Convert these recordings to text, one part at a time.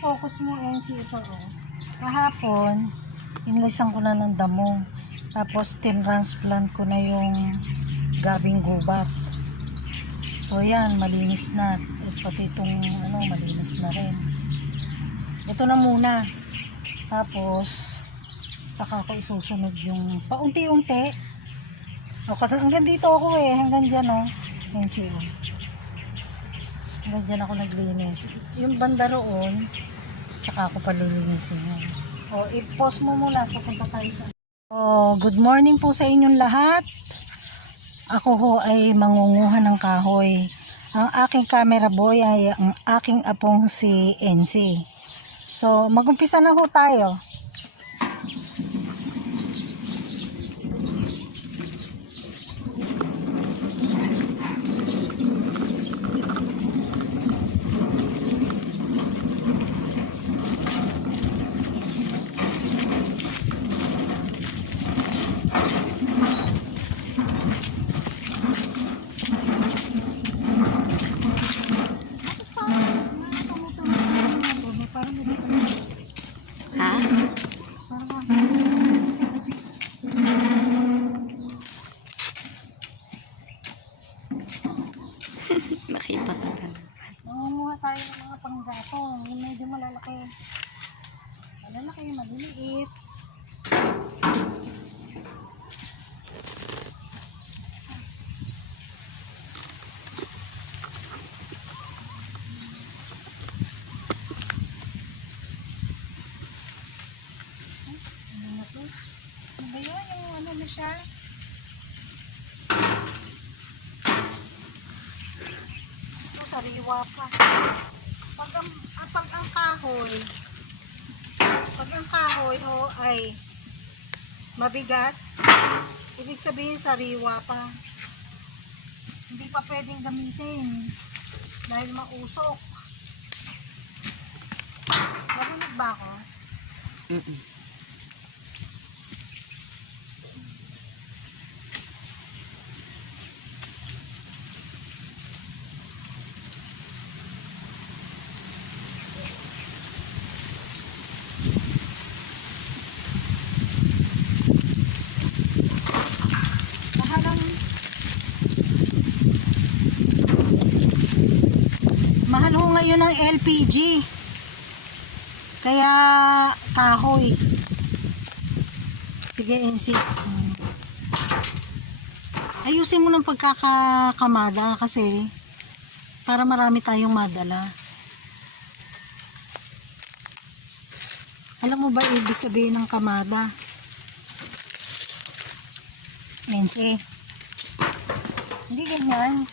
focus mo yan si ito. Kahapon, inilisan ko na ng damo. Tapos, tinransplant ko na yung gabing gubat. So, yan, malinis na. At pati itong, malinis na rin. Ito na muna. Tapos, saka ko isusunod yung paunti-unti. Hanggang dito ako hanggang dyan, Yan siya, hanggang dyan ako naglinis. Yung banda roon, tsaka ako palilinisin yan. I-pause mo muna, pupunta tayo sa... good morning po sa inyong lahat. Ako ho ay mangunguha ng kahoy. Ang aking camera boy ay ang aking apong si NC. So, mag-umpisa na ho tayo. Nakita ka na. Mangunguha tayo ng mga panggatong. Yung medyo malalaki. Malalaki, maliliit. Ano na to? Ano ba yun? Yung ano na siya? Sariwa pa. Pag ang kahoy ay mabigat, ibig sabihin sariwa pa. Hindi pa pwedeng gamitin dahil mausok. Narinig ba ako? Mahal ho ngayon ang LPG. Kaya kahoy. Sige, NC. Ayusin mo ng pagkakakamada kasi para marami tayong madala. Alam mo ba ibig sabihin ng kamada? NC. Hindi ganyan.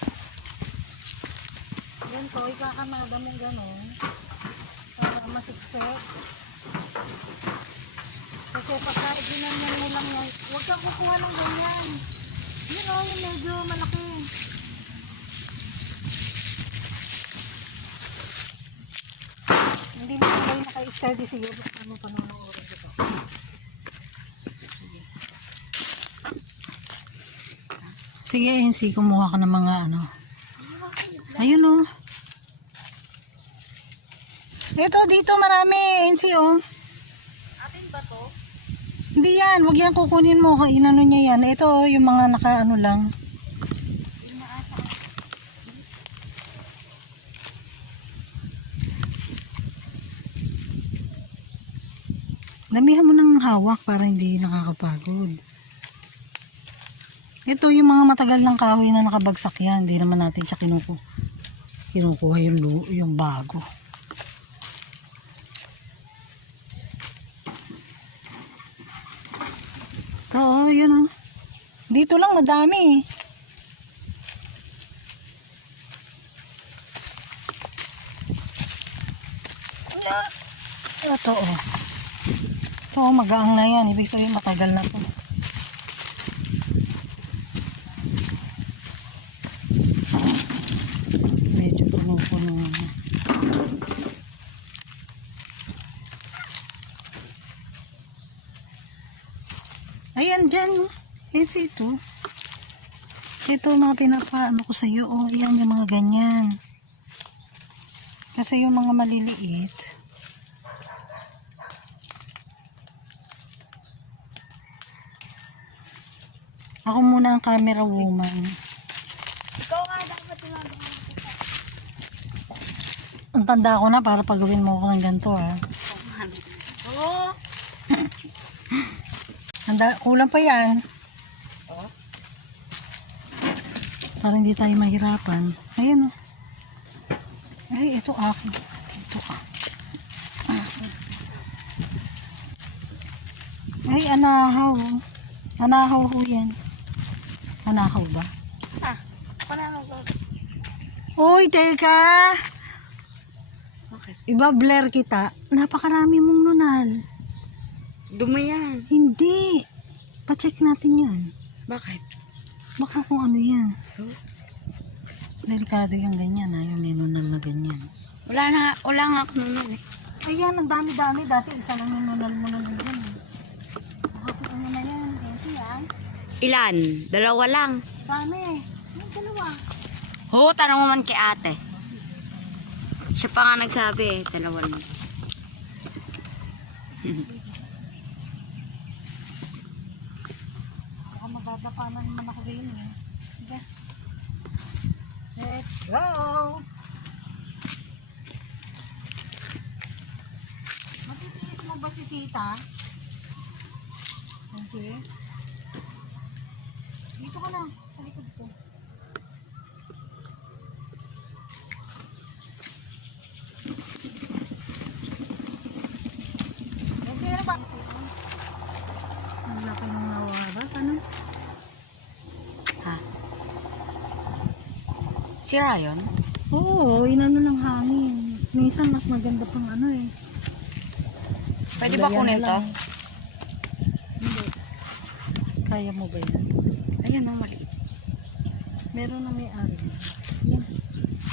Ganito, ikakamada mo gano'n para masiksik. Kasi pagka ginanyan mo lang yan, huwag kang kukuha ng ganyan. Yun yung medyo malaki. Hindi mo sabay naka-steady. Sige, ano pa naman ang oras ito. Sige, NC, kumuha ka ng mga ano. Ayun Ito, dito marami, NC Atin ba to? Hindi yan, wag yan kukunin mo. Inano niya yan. Ito, yung mga nakaano lang. Damihan mo ng hawak para hindi nakakapagod. Ito yung mga matagal ng kahoy na nakabagsak yan. Hindi naman natin siya kinukuha yung bago. Ito, yun Dito lang madami. Ito Ito magaang na yan. Ibig sabihin matagal na ito. Ayan dyan. Ito. Ito mga pinapaano ko sa iyo. Yan yung mga ganyan. Kasi yung mga maliliit, Ako muna ang camera woman. Ikaw nga dapat tinatawag. Ang tanda ko na para pagawin mo ako ng ganito ha. Oo. Kulang pa yan. Para hindi tayo mahirapan. Ayan o. Ay, ito akin. Ito akin. Ay, anahaw. Anahaw ho yan. Anahaw ba? Panalo ko. Uy, teka! Bakit? Iba-blur kita. Napakarami mong nunal. Dumi yan. Hindi. Pa-check natin yan. Bakit? Baka kung ano yan. Oh. Delikado yung ganyan ha. Yung may nunal na ganyan. Wala nga ako nun eh. Ayan, ang dami-dami. Dati isa lang yung nunal mo na ganyan. Nakapit mo na yan. Kasi yan. Ilan? Dalawa lang. Dami. Yung dalawa. Oo, tanong mo man kay ate. Siya pa nga nagsabi eh, dalawa lang. Baka magdadapa na naman ako rin eh. Okay. Let's go! Matitiis mo ba si tita? Kasi? Dito ka na, sa likod ko. Kasi ano ba? Ang laki ng nawaras, ano? Ha? Si Ryan? Oo, inano ng hangin. Minsan mas maganda pang ano eh. Pwede ba Lagyan kunin na to? lang. Hindi. Kaya mo ba yan? Ayun ang maliit. Meron na may-ari. Yan.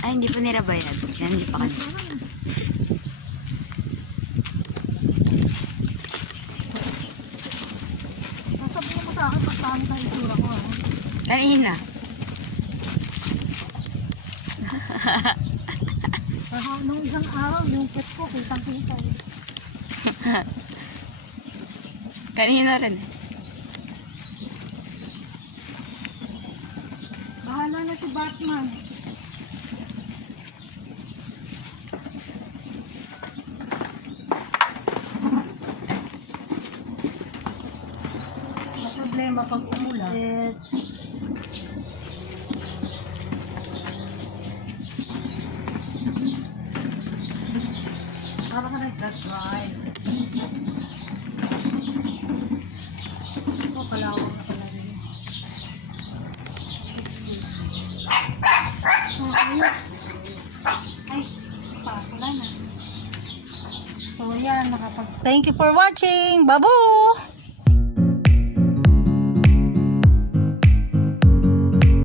Ay, hindi pa nila bayad. Yan, hindi pa kanina. Sasabihin mo sa akin pag pangit ang itsura ko ha. Kanina. Nung isang araw, yung pet ko, kitang-kita eh. Kanina rin. Bahala na si Batman. May problema pag umulan. Para ka nag-drive. Ito, kalawang na pala rin. Ay, wala na. So, yan, Thank you for watching. Babu!